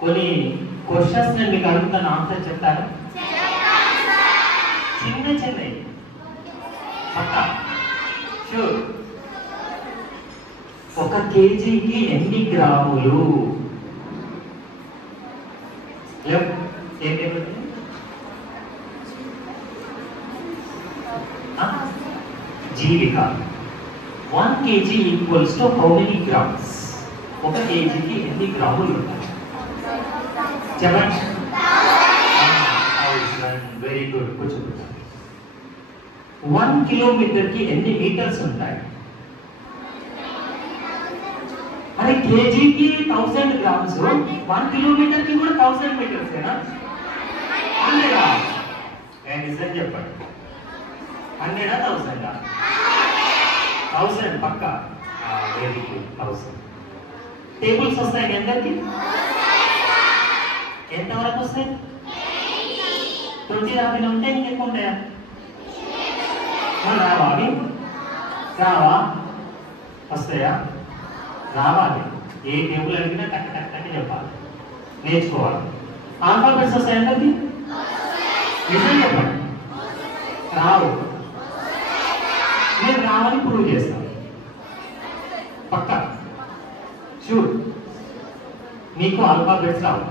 కొన్ని క్వశ్చన్స్ నేను మీకు అడుగుతాను, ఆన్సర్ చెప్తాను. చిన్న చిన్నవి పక్కా షూర్. 1 కేజీకి ఎన్ని గ్రాములు? జీవిక 1 kg equals to how many grams? 1 కేజీకి ఎన్ని గ్రాములు ఉంటాయి? చెప్పండి. Very good. కూర్చో. 1 కిలోమీటర్కి ఎన్ని మీటర్స్ ఉంటాయి? అరే కేజీకి 1000 గ్రామ్స్, 1 కిలోమీటర్కి కూడా 1000 మీటర్సేనా? 100 నిజం చెప్పండి. 100 1000 పక్కా. Very good. 1000 టేబుల్స్ వస్తాయి అందరికి? ఎంతవరకు వస్తాయి? 20 దాకా ఉంటే ఇంకెక్కువ ఉంటాయా? రావా అవి? రావా? వస్తాయా? రావాలి. ఏ టేబుల్ అడిగినా టక్ టక్ టక్ చెప్పాలి, నేర్చుకోవాలి. ఆల్ఫాబెట్స్ వస్తాయి అందరికి? నిజం చెప్పండి. రావు. నేను రావని ప్రూవ్ చేస్తాను పక్కా షూర్. మీకు ఆల్ఫాబెట్స్ రావు,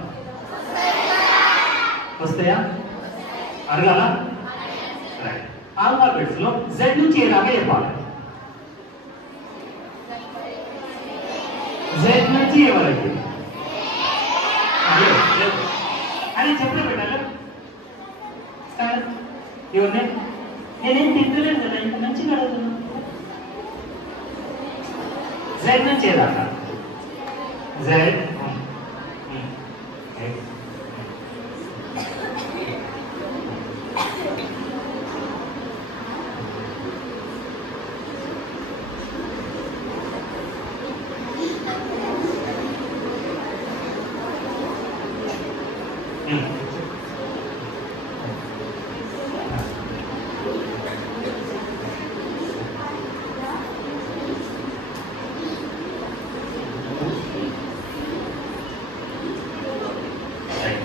వస్తాయా? అడగాల? రైట్. ఆల్ఫాబెట్స్ లో జెడ్ నుంచి ఏలాగా చెప్పాలి? జెడ్ నుంచి ఏ వరకు అని చెప్పలే పెట్టాలి. ఎవరినే నేనేం తింటలేను కదా, ఇంత మంచిగా అడుగుతున్నా. జెడ్ నుంచి ఏదాకా? జెడ్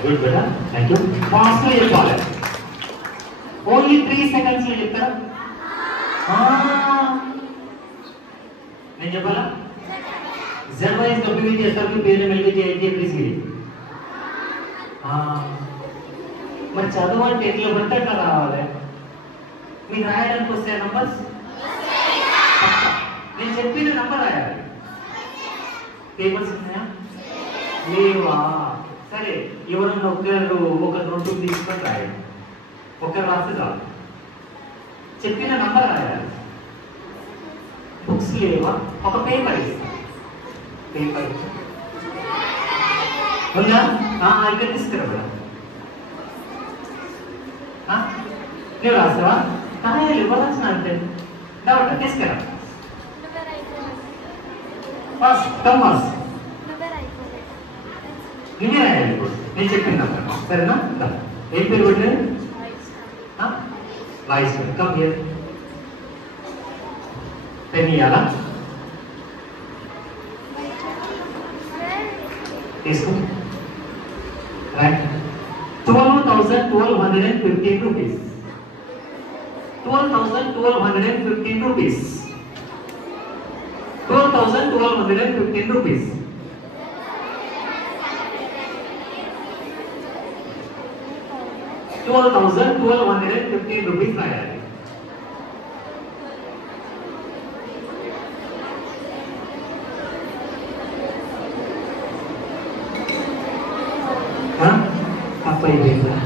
గుడ్ బేటా, థ్యాంక్ యూ. ఫాస్ట్ గా చెప్పాలి. ఓన్లీ 3 seconds లో చెప్తారా? నేను చెప్పాలా? ZY WH చేస్తారు, పేరు మెల్కి ప్లీజ్. మరి చదువు అంటే ఎట్లా పడితే ఎట్లా రావాలి? మీకు రాయడానికి వస్తే నంబర్స్ నేను చెప్పిన నంబర్ రాయాలి. పేపర్స్ ఉన్నాయా? లేవా? సరే, ఎవరన్నా ఒక నోటు తీసుకొని రాయండి. ఒకరు రాస్తే చాలు. చెప్పిన నంబర్ రాయాలి. బుక్స్ లేవా? ఒక పేపర్ ఇస్తాను. పేపర్ ఉందా? ఇక్కడ తీసుకురా. నువ్వు రాసావా? రాయాలి. ఇవ్వాల్సిన అంటే డౌట్ తీసుకురా. ఫస్ట్ కమర్స్ నువ్వే రాయాలి. ఇప్పుడు నేను చెప్పిన సరేనా? ఏం పేరు పెట్టలేదు? Voice come here. పెన్ ఇయ్యాలా? తీసుకో. Right. 12,1215 rupees. 12,1215 rupees. 12,1215 rupees. 12,1215 rupees రాయాలి. తప్పైపోయిందా?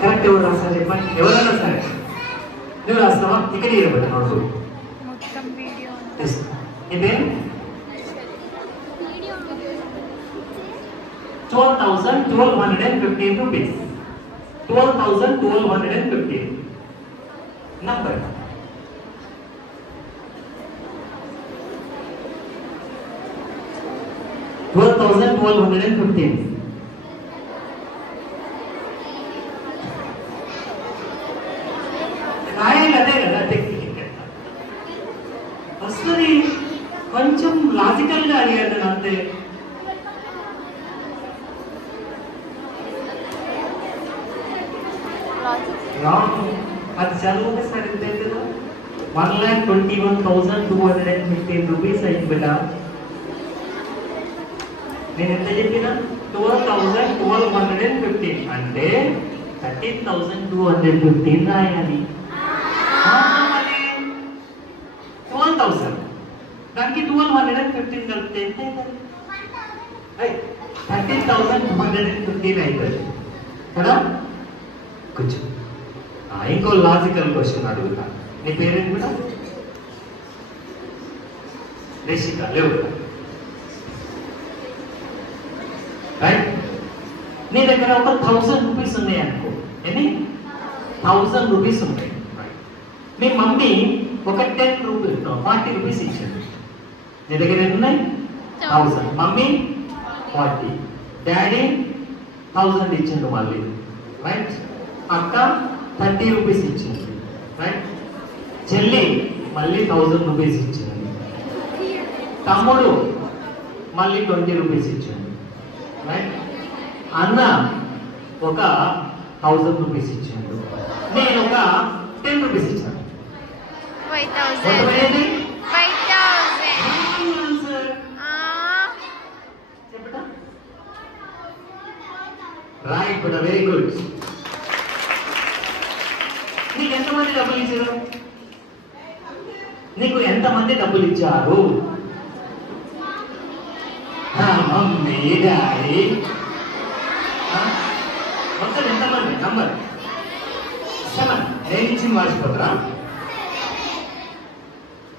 కరెక్ట్ ఎవరు రాస్తారు చెప్పండి? ఎవరైనా సరే నువ్వు రాస్తావా? ఇక్కడ ఇవ్వబడి నోటు. ఇదే 12,1215 రూపీస్. 12,1215 నంబర్. $12,1215 రాయాలి. అదే కదా టెక్నిక్. వస్తుంది. కొంచెం లాజికల్ గా అడిగాడు అంతే. రాంగ్. అది చదువుకి సరిగ్గా 1,21,215 రూపీస్ అయింది బిడ్డ. నేను ఎంత చెప్పినా 12,115 అంటే 13,215 రాయాలి. 12,000 దానికి 1,215 కలిపితే ఎంత అవుతుంది? 13,215 అవుతుంది కదా. కొంచెం ఇంకో లాజికల్ క్వశ్చన్ అడుగుతా. నీ పేరేంటి కూడా? రిషిక లేవు రైట్. నీ దగ్గర ఒక 1,000 రూపీస్ ఉన్నాయి అనుకో. ఎన్ని? 1,000 రూపీస్ ఉన్నాయి. మీ మమ్మీ ఒక 10 రూపీస్ 40 రూపీస్ ఇచ్చింది. నీ దగ్గర ఎన్ని ఉన్నాయి? 1,000. మమ్మీ 40, డాడీ 1,000 ఇచ్చిండు మళ్ళీ రైట్. అక్క 30 రూపీస్ ఇచ్చింది రైట్. చెల్లి మళ్ళీ 1,000 రూపీస్ ఇచ్చింది. తమ్ముడు మళ్ళీ 20 రూపీస్ ఇచ్చింది రైట్. అన్న ఒక 1,000 రూపీస్ ఇచ్చిండు. నేను ఒక 10 రూపీస్ ఇచ్చాను. 5,000. చెప్పటా రైట్ కూడా వెరీ గుడ్. నీకు ఎంతమంది డబ్బులు ఇచ్చారు? నీకు ఎంతమంది డబ్బులు ఇచ్చారు? మమ్మీ డాడీ మొత్తం ఎంతమంది? నంబర్ 7. నేను ఇచ్చింది మర్చిపోతారా?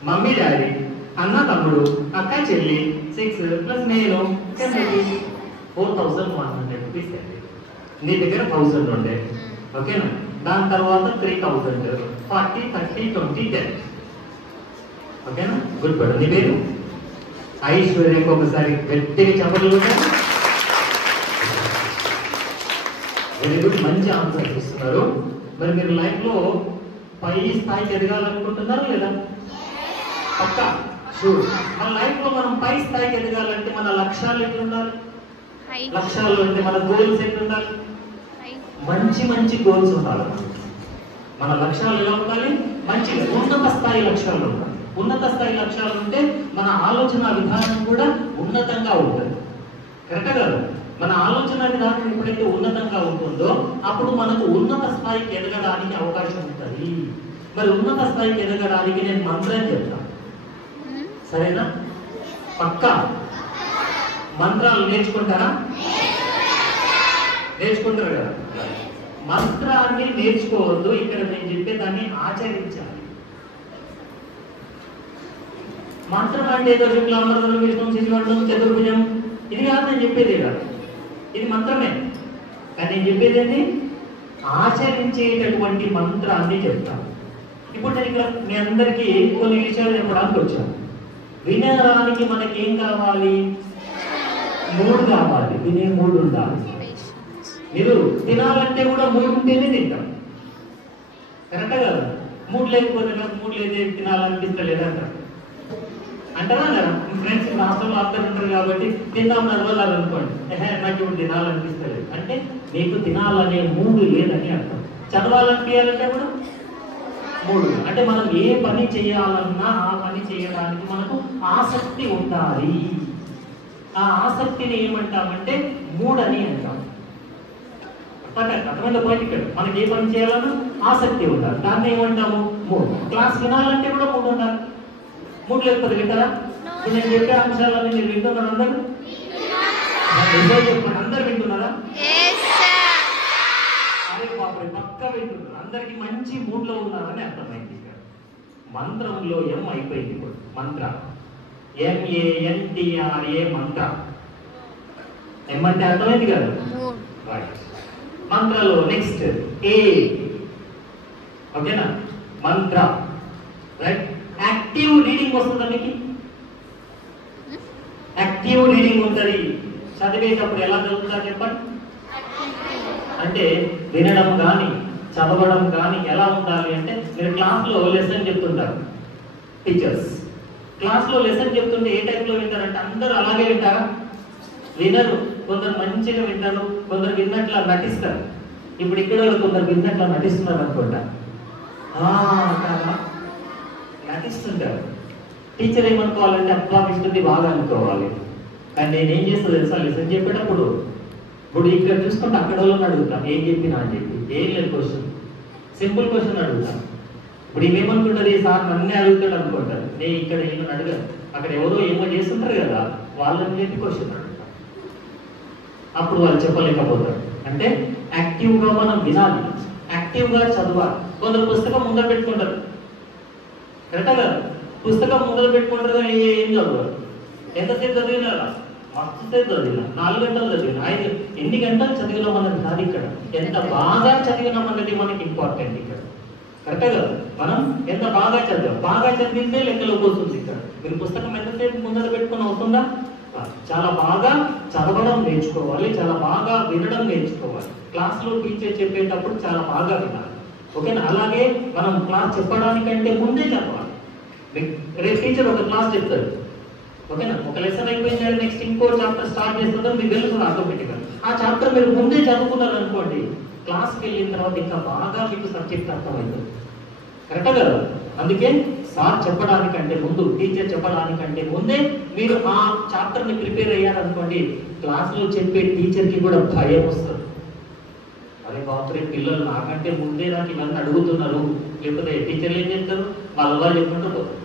మమ్మీ డాడీ, అన్న తమ్ముడు, అక్క చెల్లి 6 ప్లస్ నేను 10 రూపీస్ 4,100 రూపీస్. నీ దగ్గర 1,000 ఉండే ఓకేనా. దాని తర్వాత 3,000 40 30 20 10 ఓకేనా. గుడ్ బడ్. నీ పేరు? ఐశ్వర్యకి ఒకసారి గట్టిగా చెప్పలు. Very good. మంచి ఆన్సర్ ఇస్తున్నారు. మరి మీరు లైఫ్ లో పై స్థాయికి ఎదగాలనుకుంటున్నారు లేదా? పక్కా షూర్. మన లైఫ్ లో మనం పై స్థాయికి ఎదగాలంటే మన లక్ష్యాలు ఎట్లుండాలి? లక్ష్యాలు అంటే మన గోల్స్ ఎట్లుండాలి? మంచి మంచి గోల్స్ ఉండాలి. మన లక్ష్యాలు ఎలా ఉండాలి? మంచిగా ఉన్నత స్థాయి లక్ష్యాలు ఉండాలి. ఉన్నత స్థాయి లక్ష్యాలు ఉంటే మన ఆలోచన విధానం కూడా ఉన్నతంగా ఉంటుంది. కరెక్ట్ కాదు? మన ఆలోచన విధానం ఎప్పుడైతే ఉన్నతంగా ఉంటుందో అప్పుడు మనకు ఉన్నత స్థాయికి ఎదగడానికి అవకాశం ఉంటుంది. మరి ఉన్నత స్థాయికి ఎదగడానికి నేను మంత్రం చెప్తాను, సరేనా? పక్కా మంత్రాలు నేర్చుకుంటారా? నేర్చుకుంటారు కదా. మంత్రాన్ని నేర్చుకోవద్దు, ఇక్కడ నేను చెప్పేదాన్ని ఆచరించాలి. మంత్రం అంటే ఏదో శుక్లాంబరధరం విష్ణు శిశువర్ధనం చతుర్భుజం ఇది కాదు నేను చెప్పేది కాదు. ఇది మంత్రమే, కానీ నేను చెప్పేది ఏంటి? ఆచరించేటటువంటి మంత్రాన్ని చెప్తాను. ఇప్పుడు నేను ఇక్కడ మీ అందరికీ కొన్ని విషయాలు చెప్పడానికి వచ్చాను. వినడానికి మనకి ఏం కావాలి? మూడు కావాలి. వినే మూడు ఉండాలి. మీరు తినాలంటే కూడా మూడు ఉంటేనే తింటాం. కరెక్ట్ కదా? మూడు లేకపోతే మూడు లేదే తినాలనిపిస్తలేదంటారు. అంటారా కదా? ఫ్రెండ్స్ హాస్టల్లో అందరు ఉంటారు కాబట్టి తిందాం నడవాలి అనుకోండి. నాకు ఇప్పుడు తినాలనిపిస్తలేదు అంటే మీకు తినాలనే మూడు లేదని అర్థం. చదవాలనిపించాలంటే కూడా మూడు. అంటే మనం ఏ పని చేయాలన్నా ఆ పని చేయడానికి మనకు ఆసక్తి ఉండాలి. ఆ ఆసక్తిని ఏమంటామంటే మూడని అంటాం. అర్థమైందా పాయింట్? ఇక్కడ మనకి ఏ పని చేయాలన్నా ఆసక్తి ఉండాలి, దాన్ని ఏమంటాము? మూడు. క్లాస్ వినాలంటే కూడా మూడు ఉండాలి. మూడు లేకపోతే వింటారా? నేను చెప్పే అంశాలన్నీ మీరు వింటున్నారు? అందరూ చెప్పండి, అందరు వింటున్నారా? అరే బాబు పక్క వింటున్నారు. అందరికి మంచి మూడ్ లో ఉన్నారని అర్థమైంది. ఇక్కడ మంత్రంలో ఎం అయిపోయింది. ఇప్పుడు మంత్ర MANTRA మంత్ర. ఎం అంటే అర్థమైంది కదా? మంత్రలో నెక్స్ట్ ఏ. ఓకేనా? మంత్ర రైట్. యాక్టివ్ రీడింగ్ వస్తుందా మీకు? యాక్టివ్ రీడింగ్ ఉంటుంది. చదివేటప్పుడు ఎలా చదువుతారు చెప్పండి? అంటే వినడం కానీ చదవడం కానీ ఎలా ఉండాలి అంటే, మీరు క్లాస్లో లెసన్ చెప్తుంటారు. టీచర్స్ క్లాస్లో లెసన్ చెప్తుంటే ఏ టైప్లో వింటారంటే అందరూ అలాగే వింటారా? వినరు. కొందరు మంచిగా వింటారు, కొందరు విన్నట్లా నటిస్తారు. ఇప్పుడు ఇక్కడ కొందరు విన్నట్లా నటిస్తున్నారు అనుకుంటా, కదా నటిస్తుంటారు. టీచర్ ఏమనుకోవాలంటే అబ్బా విష్ణుది బాగా అనుకోవాలి. కానీ నేనేం చేస్తా తెలుసా, లెసన్ చెప్పేటప్పుడు ఇప్పుడు ఇక్కడ చూసుకుంటే అక్కడ వాళ్ళని అడుగుతాను ఏం చెప్పినా అని చెప్పి. ఏం లేదు క్వశ్చన్, సింపుల్ క్వశ్చన్ అడుగుతాను. ఇప్పుడు ఏమనుకుంటుంది, సార్ నన్నే అడుగుతాడు అనుకుంటారు. నేను ఇక్కడ ఏమని అడగాను, అక్కడ ఎవరో ఏమో చేస్తుంటారు కదా వాళ్ళని చెప్పి క్వశ్చన్ అడుగుతాను. అప్పుడు వాళ్ళు చెప్పలేకపోతారు. అంటే యాక్టివ్గా మనం వినాలి, యాక్టివ్గా చదవాలి. కొందరు పుస్తకం ముందర పెట్టుకుంటారు, కరెక్టా కదా, పుస్తకం ముందర పెట్టుకుంటారు కానీ ఏం చదవరు. ఎంతసేపు చదివినా మస్తు సేపు చదివినా, 4 గంటలు చదివినా, 5 ఎన్ని గంటలు చదివినాం అన్నది కాదు ఇక్కడ, ఎంత బాగా చదివినాం అన్నది మనకి ఇంపార్టెంట్ ఇక్కడ, కరెక్టా కదా. మనం ఎంత బాగా చదివాం, బాగా చదివితే లెక్కలోకి వస్తుంది. ఇక్కడ మీరు పుస్తకం ఎంతసేపు ముందర పెట్టుకుని అవుతుందా, చాలా బాగా చదవడం నేర్చుకోవాలి, చాలా బాగా వినడం నేర్చుకోవాలి. క్లాస్లో టీచర్ చెప్పేటప్పుడు చాలా బాగా వినాలి, ఓకేనా. అలాగే మనం క్లాస్ చెప్పడానికంటే ముందే చదవాలి. రేపు టీచర్ ఒక క్లాస్ చెప్తారు, ఓకేనా, ఒక లెసన్ అయిపోయింది, నెక్స్ట్ ఇంకో చాప్టర్ స్టార్ట్ చేస్తుందో మీకు తెలుసు ఆటోమేటిక్గా. ఆ చాప్టర్ మీరు ముందే చదువుకున్నారు అనుకోండి, క్లాస్కి వెళ్ళిన తర్వాత ఇంకా బాగా మీకు సబ్జెక్ట్ అర్థమవుతుంది, కరెక్టా కదా. అందుకే సార్ చెప్పడానికంటే ముందు, టీచర్ చెప్పడానికంటే ముందే మీరు ఆ చాప్టర్ని ప్రిపేర్ అయ్యారనుకోండి, క్లాస్లో చెప్పే టీచర్కి కూడా భయం వస్తుంది. అరే బాబు పిల్లలు నాకంటే ముందే నాకు ఇవన్నీ అడుగుతున్నారు, లేకపోతే టీచర్లు ఏం చేస్తారు, వాళ్ళు చెప్పుకుంటూ పోతారు,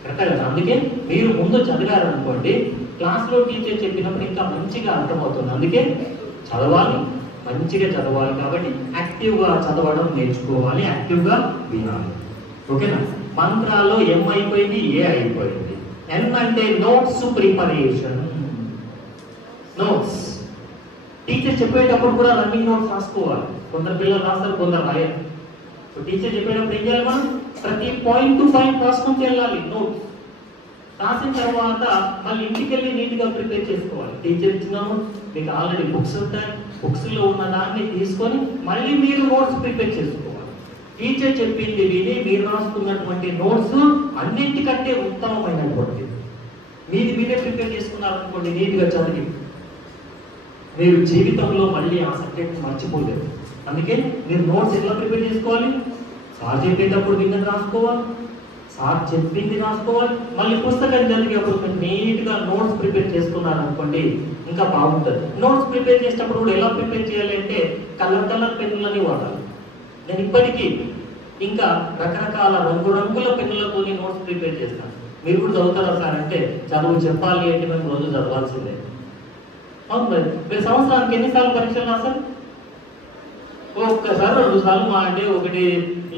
కరెక్టా కదా. అందుకే మీరు ముందు చదివారనుకోండి, క్లాస్లో టీచర్ చెప్పినప్పుడు ఇంకా మంచిగా అర్థమవుతుంది. అందుకే చదవాలి, మంచిగా చదవాలి. కాబట్టి యాక్టివ్గా చదవడం నేర్చుకోవాలి, యాక్టివ్గా వినాలి, ఓకేనా. మంత్రాల్లో ఎం అయిపోయింది, ఏ అయిపోయింది. ఎన్ అంటే నోట్స్ ప్రిపరేషన్. నోట్స్ టీచర్ చెప్పేటప్పుడు కూడా రన్నింగ్ నోట్స్ రాసుకోవాలి. కొందరు పిల్లలు రాస్తారు, కొందరు రాయాలి. టీచర్ చెప్పేటప్పుడు ఏం చేయాలి, మనం ప్రతి పాయింట్ టు పాయింట్ రాసుకుంటూ వెళ్ళాలి. నోట్స్ రాసిన తర్వాత మళ్ళీ ఇంటికి వెళ్ళి నీట్గా ప్రిపేర్ చేసుకోవాలి. టీచర్ ఇచ్చినాము, మీకు ఆల్రెడీ బుక్స్ ఉంటాయి, బుక్స్లో ఉన్న దాన్ని తీసుకొని మళ్ళీ మీరు నోట్స్ ప్రిపేర్ చేసుకోవాలి. టీచర్ చెప్పింది విని మీరు రాసుకున్నటువంటి నోట్స్ అన్నింటికంటే ఉత్తమమైనటువంటి మీరే ప్రిపేర్ చేసుకున్నారనుకోండి, నీట్గా చదివి మీరు జీవితంలో మళ్ళీ ఆ సబ్జెక్ట్ మర్చిపోలేరు. అందుకే మీరు నోట్స్ ఎలా ప్రిపేర్ చేసుకోవాలి, సార్ చెప్పేటప్పుడు విన్నది రాసుకోవాలి, సార్ చెప్పింది రాసుకోవాలి. మళ్ళీ పుస్తకం చదివేటప్పుడు మీరు నీట్గా నోట్స్ ప్రిపేర్ చేసుకున్నారనుకోండి, ఇంకా బాగుంటుంది. నోట్స్ ప్రిపేర్ చేసేటప్పుడు కూడా ఎలా ప్రిపేర్ చేయాలి అంటే కలర్ పెన్నులని వాడాలి. నేను ఇప్పటికీ ఇంకా రకరకాల రంగుల పెన్నులతో నోట్స్ ప్రిపేర్ చేస్తాను. మీరు కూడా చదువుతారా సార్ అంటే, చదువు చెప్పాలి అంటే మేము రోజు చదవాల్సిందే. అవును మరి, మీరు సంవత్సరానికి ఎన్నిసార్లు పరీక్షలు రాస్తారు? ఒక్కసారి 2 సార్లు మా అంటే, ఒకటి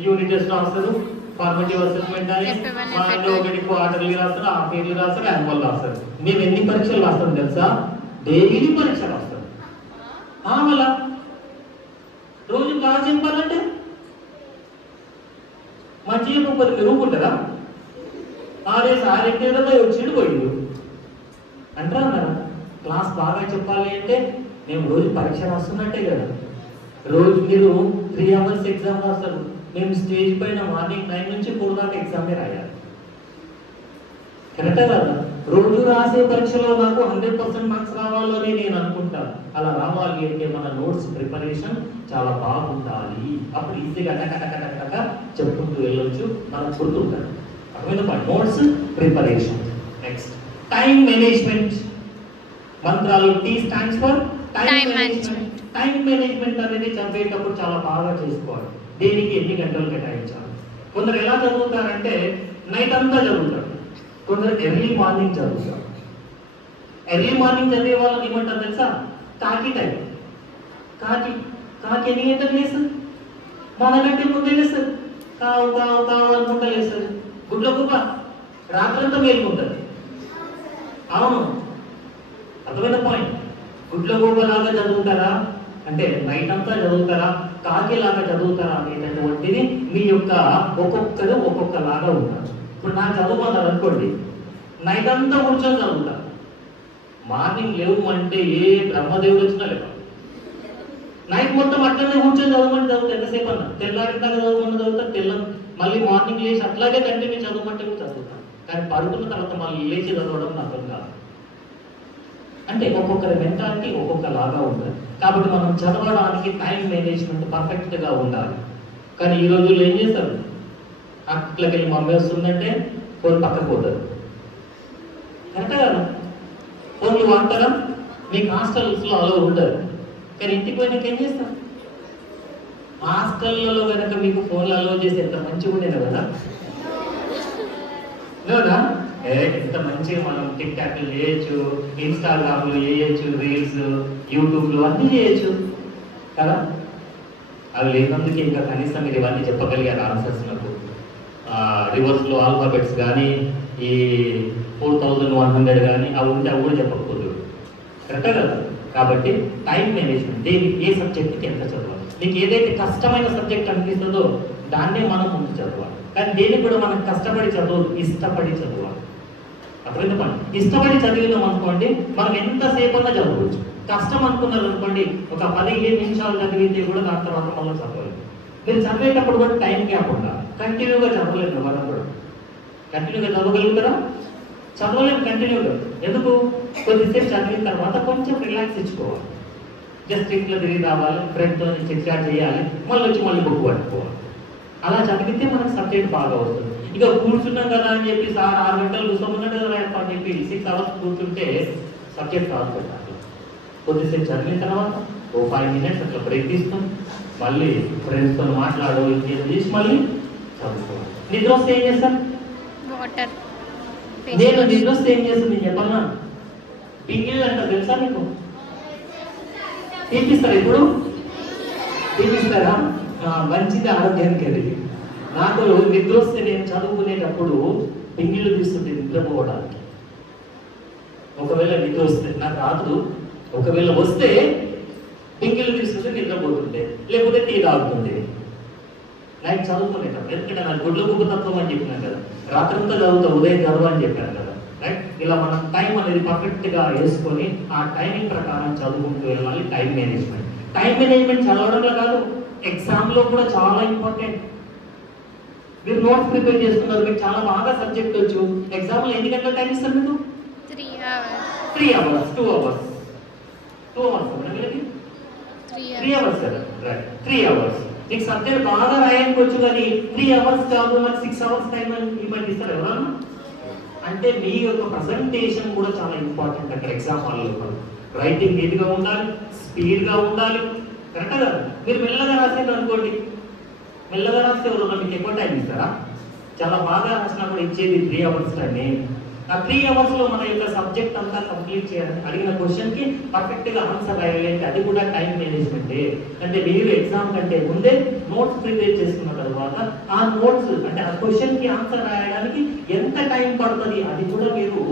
యూనిట్ టెస్ట్ రాస్తారు, ఫార్మేటివ్ అసెస్మెంట్ అని, మా అంటే ఒకటి క్వార్టర్లీ రాస్తారు, హాఫ్ ఇయర్లీ రాస్తారు, యాన్యువల్ రాస్తారు. మేము ఎన్ని పరీక్షలు రాస్తాం తెలుసా? డైలీ పరీక్ష రాస్తాం. మళ్ళా రోజు క్లాస్ చెప్పాలంటే మంచిగా ముప్పది మీరు ఊరుకుంటారా? సార్ ఎక్కేదో వచ్చిండు పోయిండు అంటారా అన్నారా? క్లాస్ బాగా చెప్పాలి అంటే మేము రోజు పరీక్ష రాస్తున్నట్టే కదా. రోజు మీరు 3 hours ఎగ్జామ్ రాస్తారు, మేము స్టేజ్ పైన మార్నింగ్ 9 నుంచి 4 దాకా ఎగ్జామే రాయాలి, కరెక్టా కదా. రోజు రాసే పరీక్షలో నాకు 100% మార్క్స్ రావాలని నేను అనుకుంటాను. అలా రావాలి అంటే మన నోట్స్ ప్రిపరేషన్ చాలా బాగుండాలి. అప్పుడు ఈజీగా టక చెప్పుకుంటూ వెళ్ళొచ్చు, మనకు గుర్తుంటారు. అర్థమైందా? Notes preparation. Next time management. మంత్రాలు T stands for time management. Time management అనేది చదివేటప్పుడు చాలా బాగా చేసుకోవాలి. దేనికి ఎన్ని గంటలు కేటాయించాలి. కొందరు ఎలా చదువుతారంటే నైట్ అంతా చదువుతారు, కొందరు ఎర్లీ మార్నింగ్ చదువుతారు. ఎర్లీ మార్నింగ్ చదివే వాళ్ళని ఏమంటారు తెలుసా? కాకి టైం. కాకి ఎన్ని గంటలు లేస్తుంది? మనకంటే ముందే లేస్తుంది. కావు అనుకుంటా లేస్తుంది. గుడ్ల గుబ్బ రాత్రంతా మేలుకుంటుంది. అవును, అర్థమైన పాయింట్. గుడ్ల గుబ్బలాగా చదువుతారా అంటే నైట్ అంతా చదువుతారా, కాకిలాగా చదువుతారా అనేటటువంటిది మీ యొక్క ఒక్కొక్కరు ఒక్కొక్కలాగా ఉంటారు. ఇప్పుడు నా చదువు అన్నారు అనుకోండి, నైట్ అంతా కూర్చొని చదువుతా. మార్నింగ్ లేవమంటే ఏ బ్రహ్మదేవుడు వచ్చినా లేవు. నైట్ మొత్తం అట్లనే కూర్చొని చదవమని చదువుతా. ఎంతసేపు అన్నా తెల్లారి దాకా చదవమని చదువుతా. మళ్ళీ మార్నింగ్ లేచి అట్లాగే కంటిన్యూ చదవమంటే చదువుతాను. కానీ పడుకున్న తర్వాత మళ్ళీ లేచి చదవడం నాకు కాదు. అంటే ఒక్కొక్కరి మెంటాలిటీ ఒక్కొక్కలాగా ఉంటుంది. కాబట్టి మనం చదవడానికి టైం మేనేజ్మెంట్ పర్ఫెక్ట్గా ఉండాలి. కానీ ఈ రోజుల్లో ఏం చేస్తారు, అట్లకి వెళ్ళి మమ్మీ వస్తుందంటే ఫోన్ పక్కకు పోతారు. కరెక్టే కదా? ఫోన్లు వాడతారా? మీకు హాస్టల్స్లో అలా ఉండదు, కానీ ఇంటికి పోయినాక ఏం చేస్తారు? హాస్టల్లో కనుక మీకు ఫోన్లు అలో చేసి ఎంత మంచిగా ఉండేది కదా. లేదా ఎంత మంచిగా మనం టిక్ టాక్లు చేయొచ్చు, ఇన్స్టాగ్రామ్లు చేయొచ్చు, రీల్స్, యూట్యూబ్లు అన్నీ చేయొచ్చు కదా. అవి లేనందుకు ఇంకా కనీసం మీరు ఇవన్నీ చెప్పగలిగారు ఆన్సర్స్. నాకు రివర్స్లో ఆల్ఫాబెట్స్ కానీ ఈ 4100 కానీ అవి ఉంటే అవి కూడా చెప్పకపోదు. కరెక్టే కదా? కాబట్టి టైం మేనేజ్మెంట్, దేనికి ఏ సబ్జెక్ట్కి ఎంత చదవాలి, మీకు ఏదైతే కష్టమైన సబ్జెక్ట్ అనిపిస్తుందో దాన్నే మనం ముందు చదవాలి. కానీ దేనికి కూడా మనం కష్టపడి చదవదు, ఇష్టపడి చదవాలి. అర్థమైంది పని. ఇష్టపడి చదివినాం అనుకోండి మనం ఎంతసేపు అన్నా చదవచ్చు. కష్టం అనుకున్నారు అనుకోండి ఒక 15 నిమిషాలు చదివితే కూడా దాని తర్వాత మళ్ళీ చదవాలి. మీరు చదివేటప్పుడు కూడా టైం గ్యాప్ ఉండాలి. కంటిన్యూగా చదవలేదు మనం కూడా. కంటిన్యూగా చదవగలుగుతారా? చదవలేము కంటిన్యూగా. ఎందుకు? కొద్దిసేపు చదివిన తర్వాత కొంచెం రిలాక్స్ ఇచ్చుకోవాలి. జస్ట్ ఇంట్లో తిరిగి రావాలి, ఫ్రెండ్తో చిట్చాట్ చేయాలి, మళ్ళీ బుక్ పట్టుకోవాలి. అలా చదివితే మనకు సబ్జెక్ట్ బాగా వస్తుంది. ఇక కూర్చున్నాం కదా అని చెప్పి సార్ 6 గంటలు కూర్చోమన్నాడు కదా అని చెప్పి 6 అవర్స్ కూర్చుంటే సబ్జెక్ట్ రాదు కదా. కొద్దిసేపు చదివిన తర్వాత ఓ 5 మినిట్స్ అట్లా బ్రేక్ తీసుకొని మళ్ళీ ఫ్రెండ్స్తో మాట్లాడు, చేసి మళ్ళీ చదువుకోవాలి. నిద్ర వస్తే ఏం చేస్తాం? నేను నిద్ర వస్తే ఏం చేస్తాను నేను చెప్పాలన్నా? పింగిల్ అంట తెలుసా మీకు? తీపిస్తారా? ఇప్పుడు తీపిస్తారా? మంచిది ఆరోగ్యానికి. అది నాకు నిద్ర వస్తే నేను చదువుకునేటప్పుడు పింగిళ్ళు తీస్తుంటే నిద్రపోవడానికి. ఒకవేళ నిద్ర వస్తే నాకు రాదు, ఒకవేళ వస్తే పింగిళ్ళు తీస్తుంటే నిద్రపోతుంటే, లేకపోతే టీ తాగుతుంది. నైట్ చదువుకునేటప్పుడు. ఎందుకంటే నాకు గుడ్ల గుబ్బు తత్వం అని చెప్పినాను కదా, రాత్రంతా చదువుతా ఉదయం చదువు అని చెప్పాను కదా. రైట్? ఇలా మనం టైం అనేది పర్ఫెక్ట్గా వేసుకొని ఆ టైమింగ్ ప్రకారం చదువుకుంటూ వెళ్ళాలి. Time management. టైం మేనేజ్మెంట్ చదవడంలో కాదు, ఎగ్జామ్లో కూడా చాలా ఇంపార్టెంట్. మీరు నోట్స్ ప్రిపేర్ చేసుకున్నారు, మీకు చాలా బాగా సబ్జెక్ట్ వచ్చు, ఎగ్జామ్లో ఎన్ని గంటల టైం ఇస్తారు మీకు? 3 అవర్స్ 2 అవర్స్ 2 అవర్స్ వీళ్ళకి 3 అవర్స్ కదా. రైట్, 3 అవర్స్ మీకు సబ్జెక్ట్ బాగా రాయడానికి వచ్చు, కానీ 3 అవర్స్ కాదు నాకు 6 అవర్స్ టైం అని ఇవ్వండి ఇస్తారు ఎవరన్నా? అంటే మీ యొక్క ప్రజెంటేషన్ కూడా చాలా ఇంపార్టెంట్ అక్కడ ఎగ్జామ్ హాల్లో. రైటింగ్ నీట్గా ఉండాలి, స్పీడ్గా ఉండాలి. కరెక్ట్ కదా? మీరు మెల్లగా రాసేది అనుకోండి, మెల్లగా రాస్తే ఎవరు మీకు ఎక్కువ టైం ఇస్తారా? చాలా బాగా రాసినా కూడా ఇచ్చేది 3 అవర్స్ టైం. ఆ 3 అవర్స్లో మన యొక్క సబ్జెక్ట్ అంతా కంప్లీట్ చేయాలి. అడిగిన క్వశ్చన్కి పర్ఫెక్ట్గా ఆన్సర్ రాయాలి. అది కూడా టైం మేనేజ్మెంటే. అంటే మీరు ఎగ్జామ్ కంటే ముందే నోట్స్ ప్రిపేర్ చేసుకున్న తర్వాత ఆ నోట్స్ అంటే ఆ క్వశ్చన్కి ఆన్సర్ రాయడానికి ఎంత టైం పడుతుంది అది కూడా మీరు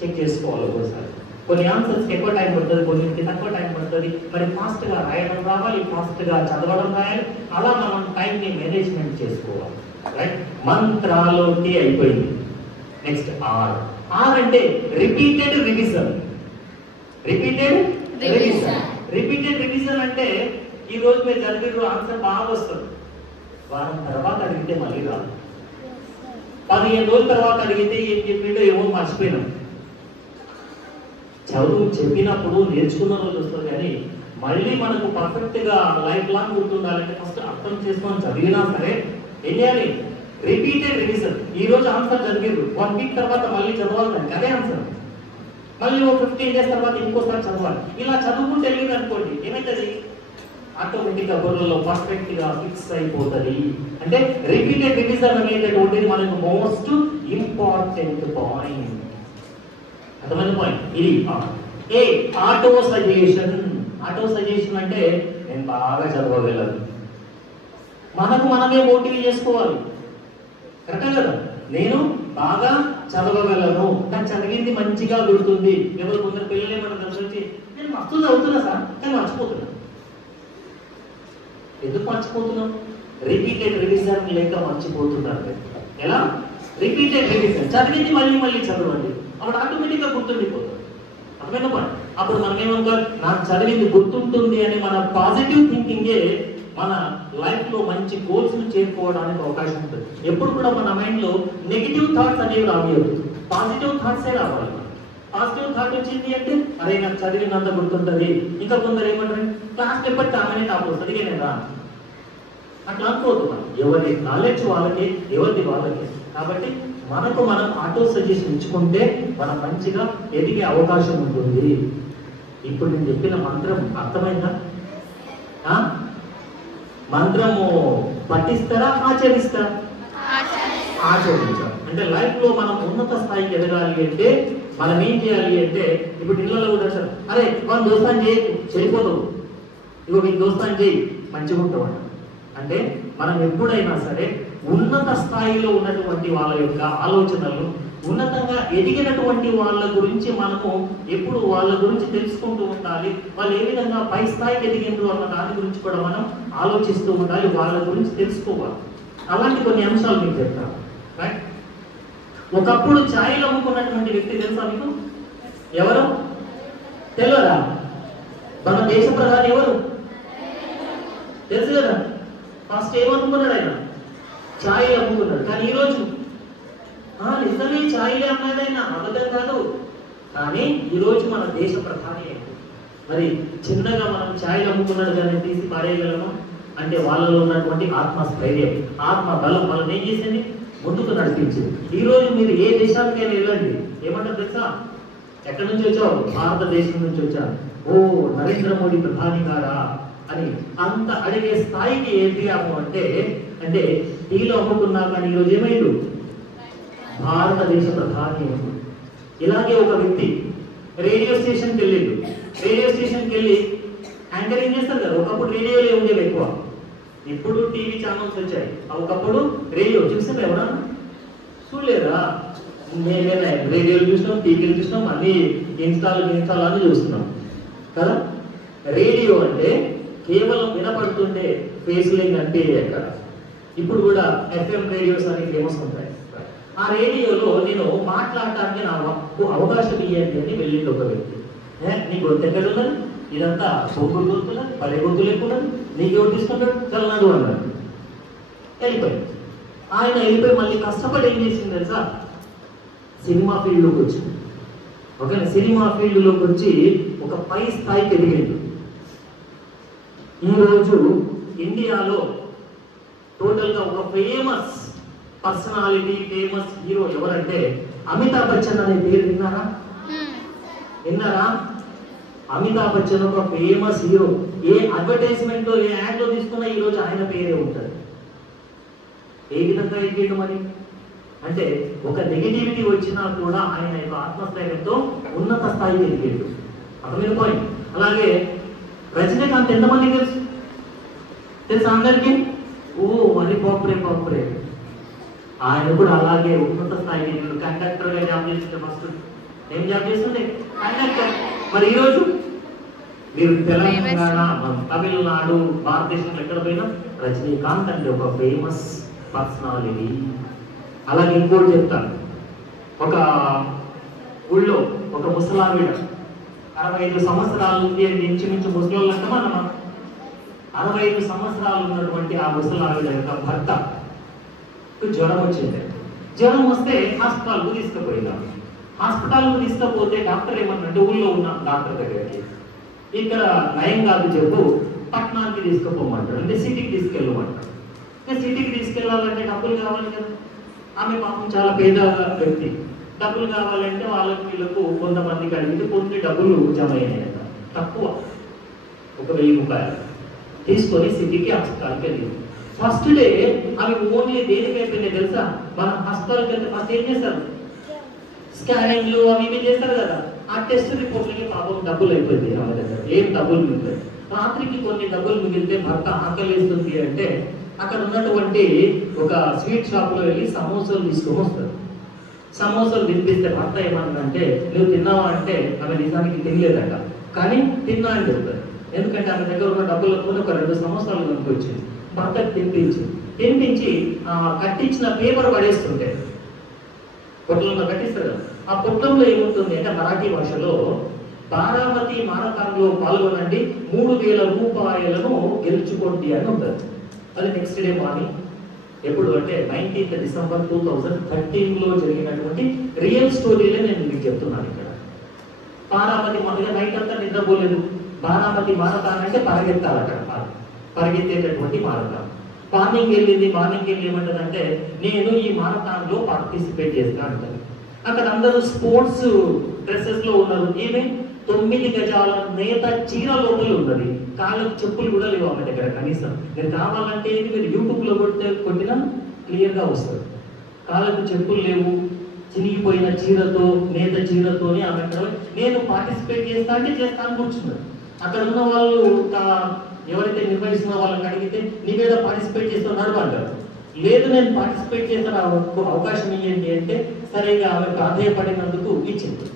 చెక్ చేసుకోవాలి. ఒకసారి కొన్ని ఆన్సర్స్కి ఎక్కువ టైం పడుతుంది, కొన్నింటికి తక్కువ టైం పడుతుంది. మరి ఫాస్ట్గా రాయడం రావాలి, ఫాస్ట్గా చదవడం రాయాలి. అలా మనం టైంని మేనేజ్మెంట్ చేసుకోవాలి. రైట్? మంత్రాలు టీ అయిపోయింది. Next R. ఆర్ అంటే repeated revision. Repeated revision. Repeated revision అంటే ఈ రోజు మీరు చదివిన ఆన్సర్ బాగా వస్తుంది, వారం తర్వాత అడిగితే మళ్ళీ రాదు. 15 రోజుల తర్వాత అడిగితే ఏం చెప్పిండో ఏమో మర్చిపోయినాం. చదువు చెప్పినప్పుడు నేర్చుకున్న రోజు వస్తుంది, కానీ మళ్ళీ మనకు పర్ఫెక్ట్గా లైఫ్ లాంగ్ గుర్తుండాలంటే ఫస్ట్ అర్థం చేసుకొని చదివినా సరే ఏం చేయాలి? Repeated revision. ఈ రోజు ఆన్సర్ చదివారు, 1 వీక్ తర్వాత మళ్ళీ చదవాలి దానికి అదే ఆన్సర్. మళ్ళీ 15 డేస్ తర్వాత ఇంకోసారి చదవాలి. ఇలా చదువుకుంటూ తెలియదు అనుకోండి, ఏమవుతుంది? ఆటోమేటిక్గా బుర్రలో పర్ఫెక్ట్గా ఫిక్స్ అయిపోతుంది. అంటే రిపీటెడ్ రివిజన్ అనేటటువంటిది మనకు మోస్ట్ ఇంపార్టెంట్ పాయింట్. అర్థమైన పాయింట్ ఇది. ఏ ఆటో సజెషన్. ఆటో సజెషన్ అంటే నేను బాగా చదవగలను, మనకు మనమే మోటివేట్ చేసుకోవాలి. కరెక్టే కదా? నేను బాగా చదవగలను, నాకు చదివింది మంచిగా గుర్తుంది. ఎవరు కొందరు పిల్లలు ఏమన్నా కలిసి నేను మస్తు చదువుతున్నా సార్ కానీ మర్చిపోతున్నా. ఎందుకు మర్చిపోతున్నాం? రిపీటెడ్ రివిజన్ లేక మర్చిపోతున్నారు. ఎలా? Repeated revision. చదివింది మళ్ళీ చదవండి, అప్పుడు ఆటోమేటిక్గా గుర్తుండిపోతుంది. అర్థమైన పాయింట్. అప్పుడు మనం ఏమనుకోవాలి? నాకు చదివింది గుర్తుంటుంది అని మన పాజిటివ్ థింకింగే మన లైఫ్లో మంచి గోల్స్ను చేరుకోవడానికి అవకాశం ఉంటుంది. ఎప్పుడు కూడా మన మైండ్లో నెగిటివ్ థాట్స్ అనేవి రావద్దు, పాజిటివ్ థాట్సే రావాలి. పాజిటివ్ థాట్ వచ్చింది అంటే అరే నాకు చదివినంత గుర్తుంటది. ఇంకా కొందరు ఏమంటారు క్లాస్ ఎప్పటి ఆమెనే టాప్ వస్తుంది నేను రా అట్లా అనుకోవద్దు. మనం ఎవరి నాలెడ్జ్ వాళ్ళకి, ఎవరిది వాళ్ళకి. కాబట్టి మనకు మనం ఆటో సజెషన్ ఇచ్చుకుంటే మనం మంచిగా ఎదిగే అవకాశం ఉంటుంది. ఇప్పుడు నేను చెప్పిన మంత్రం అర్థమైందా? మంత్రము పఠిస్తారా ఆచరిస్తారా? ఆచరించాలి. అంటే లైఫ్ లో మనం ఉన్నత స్థాయికి ఎదగాలి అంటే మనం ఏం చేయాలి అంటే, ఇప్పుడు ఇళ్ళలో కూడా సార్ అరే మన దోస్తాన్ని చేయి చెడిపోతావు, ఇగో మీ దోస్తాన్ని చేయి మంచిగా ఉంటావు అంటే మనం ఎప్పుడైనా సరే ఉన్నత స్థాయిలో ఉన్నటువంటి వాళ్ళ యొక్క ఆలోచనలు, ఉన్నతంగా ఎదిగినటువంటి వాళ్ళ గురించి మనము ఎప్పుడు వాళ్ళ గురించి తెలుసుకుంటూ ఉండాలి. వాళ్ళు ఏ విధంగా పై స్థాయికి ఎదిగినారు అన్న దాని గురించి కూడా మనం ఆలోచిస్తూ ఉండాలి, వాళ్ళ గురించి తెలుసుకోవాలి. అలాంటి కొన్ని అంశాలు మీకు చెప్తాను. రైట్? ఒకప్పుడు ఛాయలు అమ్ముకున్నటువంటి వ్యక్తి తెలుసా మీకు? ఎవరు తెలియదా? మన దేశ ప్రధాని ఎవరు తెలుసు కదా? ఫస్ట్ ఏమనుకున్నాడు ఆయన? ఛాయలు అమ్ముకున్నాడు. కానీ ఈరోజు నిజమే ఛాయలే అన్నాడు ఆయన, అబద్ధం కాదు. కానీ ఈరోజు మన దేశ ప్రధాని అయింది. మరి చిన్నగా మనం ఛాయలు అమ్ముకున్నాడు కానీ తీసి పారేయగలము అంటే వాళ్ళలో ఉన్నటువంటి ఆత్మస్థైర్యం, ఆత్మ బలం వాళ్ళని ఏం చేసింది? ముందుకు నడిపించింది. ఈ రోజు మీరు ఏ దేశానికైనా వెళ్ళండి, ఏమంటారు తెలుసా? ఎక్కడి నుంచి వచ్చావు? భారతదేశం నుంచి వచ్చాను. ఓ నరేంద్ర మోడీ ప్రధాని గారా అని అంత అడిగే స్థాయికి ఎదిగాము అంటే అంటే టీలో అమ్ముకున్నా కానీ ఈరోజు ఏమైండు? భారతదేశ ప్రధాని. ఇలాగే ఒక వ్యక్తి రేడియో స్టేషన్కి వెళ్ళిండు. రేడియో స్టేషన్కి వెళ్ళి యాంకరింగ్ చేస్తారు కదా. ఒకప్పుడు రేడియోలో ఉండేవి ఎక్కువ, ఇప్పుడు టీవీ ఛానల్స్ వచ్చాయి. ఒకప్పుడు రేడియో చూసాం, ఎవరన్నా చూడలేదా? మేమే రేడియోలు చూసినాం, టీవీలు చూసినాం, అన్ని ఇన్స్టాల్ అని చూస్తున్నాం కదా. రేడియో అంటే కేవలం వినపడుతుంటే ఫేస్లింగ్ అంటే ఎక్కడ. ఇప్పుడు కూడా ఎఫ్ఎం రేడియోస్ అని ఫేమస్ ఉంటాయి. ఆ రేడియోలో నేను మాట్లాడటానికి నాకు అవకాశం ఇవ్వండి అని వెళ్ళింది ఒక వ్యక్తి. నీ గొంతు ఎక్కడ ఉన్నది? ఇదంతా సోపుడు గొంతున్నది, పడే గొంతు లేకున్నది, నీకు ఎవరు తీసుకుంటాడు? చల్లనాడు అన్నాడు. వెళ్ళిపోయి ఆయన వెళ్ళిపోయి మళ్ళీ కష్టపడి ఏం చేసింది తెలుసా? సినిమా ఫీల్డ్లోకి వచ్చింది. ఓకేనా? సినిమా ఫీల్డ్లోకి వచ్చి ఒక పై స్థాయికి ఎదిగింది. ఈరోజు ఇండియాలో టోటల్గా ఒక ఫేమస్ పర్సనాలిటీ, ఫేమస్ హీరో ఎవరంటే అమితాబ్ బచ్చన్ అనే పేరు విన్నారా? విన్నారా? అమితాబ్ బచ్చన్ ఒక ఫేమస్ హీరో. ఏ అడ్వర్టైజ్మెంట్ లో, ఏ యాడ్ లో తీసుకున్నా ఈ రోజు ఆయన పేరే ఉంటుంది. ఏ విధంగా ఎదిగాడు మరి అంటే ఒక నెగిటివిటీ వచ్చినా కూడా ఆయన యొక్క ఆత్మస్థైర్యంతో ఉన్నత స్థాయికి ఎదిగాడు. అర్థమైన పాయింట్. అలాగే రజనీకాంత్ ఎంతమంది తెలుసు అందరికీ? ఓ మరి పాపురే. ఆయన కూడా అలాగే ఉన్నత స్థాయికి ఎదిగాడు. కండక్టర్ గా జాబ్ చేస్తుంటే ఫస్ట్ ఏం జాబ్ చేస్తుండే? కండక్టర్. మరి ఈరోజు మీరు తెలంగాణ, తమిళనాడు, భారతదేశంలో ఎక్కడ పోయినా రజనీకాంత్ అంటే ఒక ఫేమస్ పర్సనాలిటీ. అలాగే ఇంకోటి చెప్తాను. ఒక ఊళ్ళో ఒక ముసలావిడ 65 సంవత్సరాల ఉంది అని ఇంచుమించు ముసలోళ్ళు అంటామా? 65 సంవత్సరాలు ఉన్నటువంటి ఆ ముసలావిడ యొక్క భర్త జ్వరం వచ్చింది. జ్వరం వస్తే హాస్పిటల్కు తీసుకుపోయినాం. హాస్పిటల్కు తీసుకపోతే డాక్టర్ ఏమన్నంటే ఊళ్ళో ఉన్న డాక్టర్ దగ్గరికి ఇక్కడ నయం కాదు చెప్పు, పట్టణానికి తీసుకుపోమంటాడు. అంటే సిటీకి తీసుకెళ్ళమంటాడు. సిటీకి తీసుకెళ్ళాలంటే డబ్బులు కావాలి కదా. ఆమె పాపం చాలా పేద వ్యక్తి. డబ్బులు కావాలంటే వాళ్ళకు వీళ్ళకు కొంతమందికి అడిగితే కొన్ని డబ్బులు జమ అయినాయి. తక్కువ 1,000 రూపాయలు తీసుకొని సిటీకి హాస్పిటల్కి వెళ్ళింది. ఫస్ట్ డే అవి ఓన్లీ దేనికి అయిపోయినాయి తెలుసా? మన హాస్పిటల్కి వెళ్తే ఫస్ట్ ఏం చేస్తారు? స్కానింగ్లు అవి ఇవి చేస్తారు కదా. ఆ టెస్ట్ రిపోర్ట్లకి పాపం డబ్బులు అయిపోయింది. ఆమె దగ్గర ఏం డబ్బులు మిగులుతాయి. రాత్రికి కొన్ని డబ్బులు మిగిలితే భర్త ఆకలిస్తుంది అంటే అక్కడ ఉన్నటువంటి ఒక స్వీట్ షాప్ లో వెళ్ళి సమోసాలు తీసుకొని వస్తారు. సమోసాలు తినిపిస్తే భర్త ఏమన్నాడంటే నువ్వు తిన్నావా అంటే ఆమె నిజానికి తినలేదట, కానీ తిన్నా అని చెప్తారు. ఎందుకంటే ఆమె దగ్గర ఉన్న డబ్బులతో ఒక 2 సమోసాలు కొనుక్కొచ్చింది. భర్తకు తినిపించి కట్టించిన పేపర్ పడేస్తుంటే పొట్లంలో కట్టిస్తారు కదా. ఆ పొట్లంలో ఏముంటుంది అంటే మరాఠీ భాషలో బారామతి మారథాన్లో పాల్గొనండి, 3,000 రూపాయలను గెలుచుకోండి అని ఉంటుంది. అది నెక్స్ట్ డే మార్నింగ్ ఎప్పుడు అంటే 19th డిసెంబర్ 2013లో జరిగినటువంటి రియల్ స్టోరీలే నేను మీకు చెప్తున్నాను. ఇక్కడ బారామతి నైట్ అంతా నిద్రపోలేదు. బారామతి మారథాన్ అంటే పరిగెత్తాలి అక్కడ, పరిగెత్తేటటువంటి మారథాన్. మార్నింగ్ వెళ్ళి ఏమంటదంటే నేను ఈ మారథాన్ లో పార్టిసిపేట్ చేస్తా అంటారు. అక్కడ అందరూ స్పోర్ట్స్ డ్రెస్సెస్ లో ఉన్నారు. ఈమె 9 గజాల నేత చీర లోపల ఉన్నది. కాళ్ళకు చెప్పులు కూడా లేవు ఆమె దగ్గర కనీసం. మీరు కావాలంటే మీరు యూట్యూబ్ లో కొట్టినా క్లియర్ గా వస్తుంది. కాళ్ళకు చెప్పులు లేవు, చినిగిపోయిన చీరతో, నేత చీరతోని ఆమె నేను పార్టిసిపేట్ చేస్తా అంటే చేస్తాను కూర్చున్నారు. అక్కడ ఉన్న వాళ్ళు ఎవరైతే నిర్వహిస్తున్న వాళ్ళని అడిగితే నీవేదో పార్టిసిపేట్ చేస్తున్నాడు అంటారు. లేదు నేను పార్టిసిపేట్ చేసిన అవకాశం ఇవ్వండి అంటే సరిగా ఆమె ప్రాధాన్యపడినందుకు ఇచ్చింది.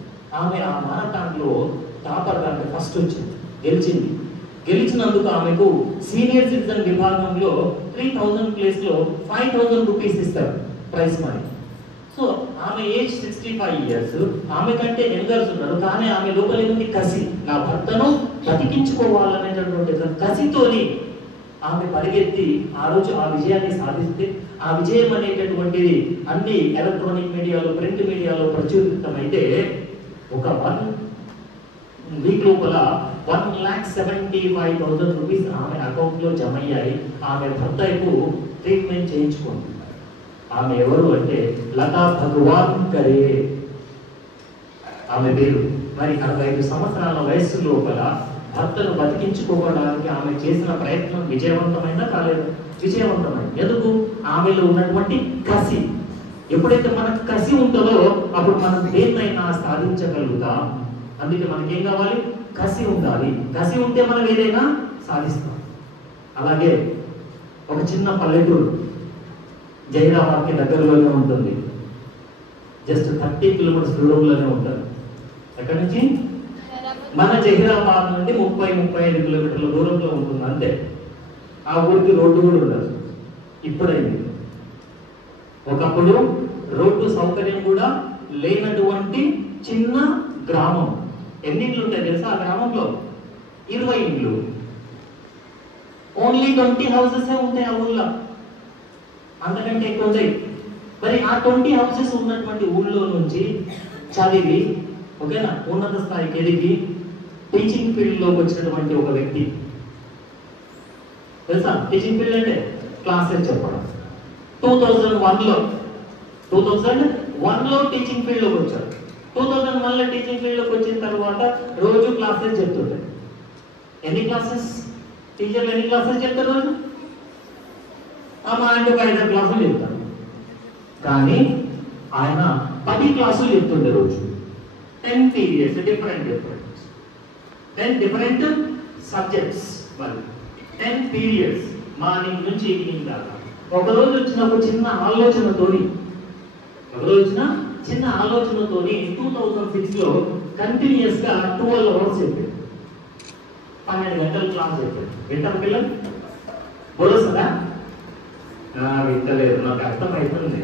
ఆమె ఆ మారథాన్లో టాపర్గా ఫస్ట్ వచ్చింది, గెలిచినందుకు ఆమెకు సీనియర్ సిటిజన్ విభాగంలో 3000 ప్లేస్ లో 5000 రూపీస్ ఇస్తారు ప్రైజ్ మనీ. సో ఆమె ఏజ్ 65 ఇయర్స్, ఆమె కంటే యంగర్స్ ఉన్నారు. కానీ ఆమె లోపల ఏముంది? కసి. నా భర్తను బతికించుకోవాలనేటటువంటి కసితోని ఆమె పరిగెత్తి ఆ రోజు ఆ విజయాన్ని సాధిస్తే, ఆ విజయం అనేటటువంటిది అన్ని ఎలక్ట్రానిక్ మీడియాలో, ప్రింట్ మీడియాలో ప్రచురితమైతే ఒక 1 వీక్ లోపల 1,75,000 రూపీస్ ఆమె అకౌంట్ లో జమ అయ్యాయి. ఆమె భర్తకు ట్రీట్మెంట్ చేయించుకుంది. ఆమె ఎవరు అంటే లతా భగవాన్ కరే ఆమె పేరు. మరి 65 సంవత్సరాల వయస్సు లోపల భర్తను బతికించుకోవడానికి ఆమె చేసిన ప్రయత్నం విజయవంతమైనా కాలేదు? విజయవంతమైంది. ఎందుకు? ఆమెలో ఉన్నటువంటి కసి. ఎప్పుడైతే మనకు కసి ఉంటుందో అప్పుడు మనం దేన్నైనా సాధించగలుగుతాం. అందుకే మనకేం కావాలి? కసి ఉండాలి. కసి ఉంటే మనం ఏదైనా సాధిస్తాం. అలాగే ఒక చిన్న పల్లెటూరు జైరాబాద్కి దగ్గరలోనే ఉంటుంది. జస్ట్ 30 కిలోమీటర్స్ దూరంలోనే ఉంటుంది. ఎక్కడి నుంచి? మన జహీరాబాద్ నుండి 30-35 కిలోమీటర్ల దూరంలో ఉంటుంది అంతే. ఆ ఊరికి రోడ్డు కూడా ఉండదు. ఇప్పుడైంది. ఒకప్పుడు రోడ్డు సౌకర్యం కూడా లేనటువంటి చిన్న గ్రామం. ఎన్ని ఇండ్లు ఉంటాయి తెలుసా ఆ గ్రామంలో? 20 ఇండ్లు. ఓన్లీ 20 హౌసెస్ ఉంటాయి ఆ ఊళ్ళో, అంతకంటే ఎక్కువ ఉంటాయి. మరి ఆ 20 హౌసెస్ ఉన్నటువంటి ఊళ్ళో నుంచి చదివి ఓకేనా ఉన్నత స్థాయికి ఎదిగి టీచింగ్ ఫీల్డ్ లోకి వచ్చినటువంటి ఒక వ్యక్తి తెలుసా? టీచింగ్ ఫీల్డ్ అంటే క్లాసెస్ చెప్పడం. 2001లో టీచింగ్ ఫీల్డ్ లోకి వచ్చాడు. 2001లో టీచింగ్ ఫీల్డ్ లోకి వచ్చిన తర్వాత రోజు క్లాసెస్ చెప్తుంటాయి. ఎన్ని క్లాసెస్? టీచర్లు ఎన్ని క్లాసెస్ చెప్తారు రోజు? మా అంటే 5 క్లాసులు చెప్తారు. కానీ ఆయన 10 క్లాసులు చెప్తుండే రోజు. 10 periods, different 10 different subjects. వాళ్ళు 10 periods మార్నింగ్ నుంచి ఈవినింగ్ దాకా. ఒకరోజు వచ్చిన ఒక చిన్న ఆలోచనతోని 2006లో కంటిన్యూస్ గా 12 అవర్స్ చెప్పాడు. 12 గంటలు క్లాస్ చెప్పాడు. వింటారు పిల్లలు? బోలొస్తుందా? వింటలేదు, నాకు అర్థమవుతుంది.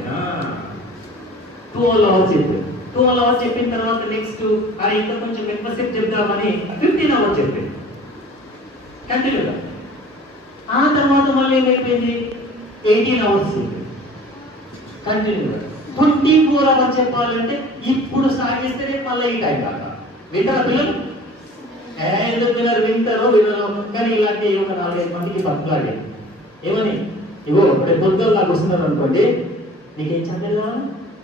12 అవర్స్ చెప్పాడు. 12 అవర్స్ చెప్పిన తర్వాత నెక్స్ట్ ఇంకా కొంచెం ఎక్కువసేపు చెప్తామని 15 అవర్స్ చెప్పాడు కంటిన్యూగా. ఆ తర్వాత మళ్ళీ ఏమైపోయింది? 18 అవర్స్ కంటిన్యూగా. 24 అవర్స్ చెప్పాలంటే ఇప్పుడు స్టార్ట్ చేస్తే మళ్ళీ ఈ టైం కాక. వింటారా పిల్లలు? ఎందుకు పిల్లలు వింటారో వినరో, కానీ ఇలాంటి ఒక 4-5 మందికి పట్టులాడి ఏమని ఇగో రేపు పొద్దున్న నాకు వస్తున్నారు అనుకోండి, నీకేం చదివేది కావాలి?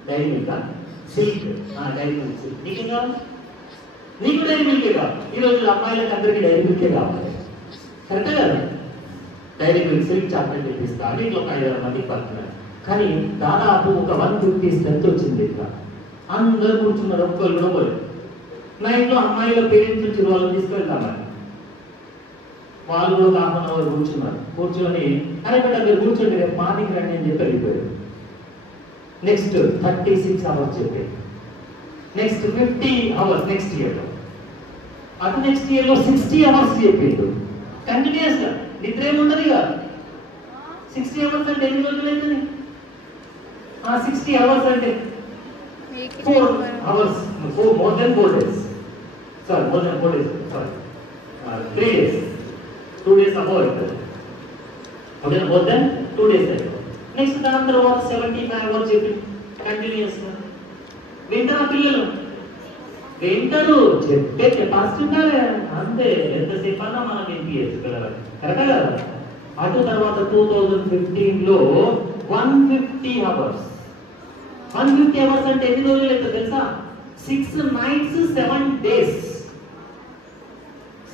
Dairy Milk, Silk. Dairy Milk Silk నీకేం కావాలి? నీకు డైరీ మిల్కే కావాలి. ఈరోజు అమ్మాయిలకు అందరికీ డైరీ మిల్కే కావాలి. కరెక్టే కదా? డైరీ మిల్క్ సిల్క్ చాక్లెట్ తెప్పిస్తా అని ఇట్లా 5-6 మందికి పడుతున్నారు. కానీ దాదాపు ఒక 150 స్ట్రెంత్ వచ్చింది. ఇట్లా అందరూ కూర్చున్నారు, ఒక్కరు కూడా పోలేదు. నా ఇంట్లో అమ్మాయిల పేరెంట్స్ నుంచి వాళ్ళని తీసుకెళ్తామని వాళ్ళు కూడా 1/2 అవర్ కూర్చున్నారు. కూర్చొని అరే బిడ్డ మీరు కూర్చోండి, రేపు మార్నింగ్ రండి అని చెప్పి వెళ్ళిపోయారు. నెక్స్ట్ 36 అవర్స్ చెప్పారు. నెక్స్ట్ 50 అవర్స్ నెక్స్ట్ ఇయర్లో. అది నెక్స్ట్ ఇయర్లో 60 అవర్స్ చెప్పిండు కంటిన్యూస్ గా. నిద్ర ఏముండదు ఇక. 60 అవర్స్ అంటే ఎన్ని రోజులు అవుతుంది? 60 అవర్స్ అంటే 4 hours, more than 4 days. Sorry, more than 4 days, sorry 3 days. 2 days above అవుతుంది. ఓకే, మోర్ దెన్ 2 days అవుతుంది. నెక్స్ట్ దాని తర్వాత 75 అవర్స్ చెప్పి కంటిన్యూస్ గా. వింటారా పిల్లలు? వింటారు, చెప్పే కెపాసిటీ ఉండాలి అంతే. ఎంతసేపు అన్నా మనం వినిపించగలరు, కరెక్ట్ కదా. అటు తర్వాత 2015లో 150 అవర్స్. 150 అవర్స్ అంటే ఎన్ని రోజులు అయితే తెలుసా? 6 nights 7 days.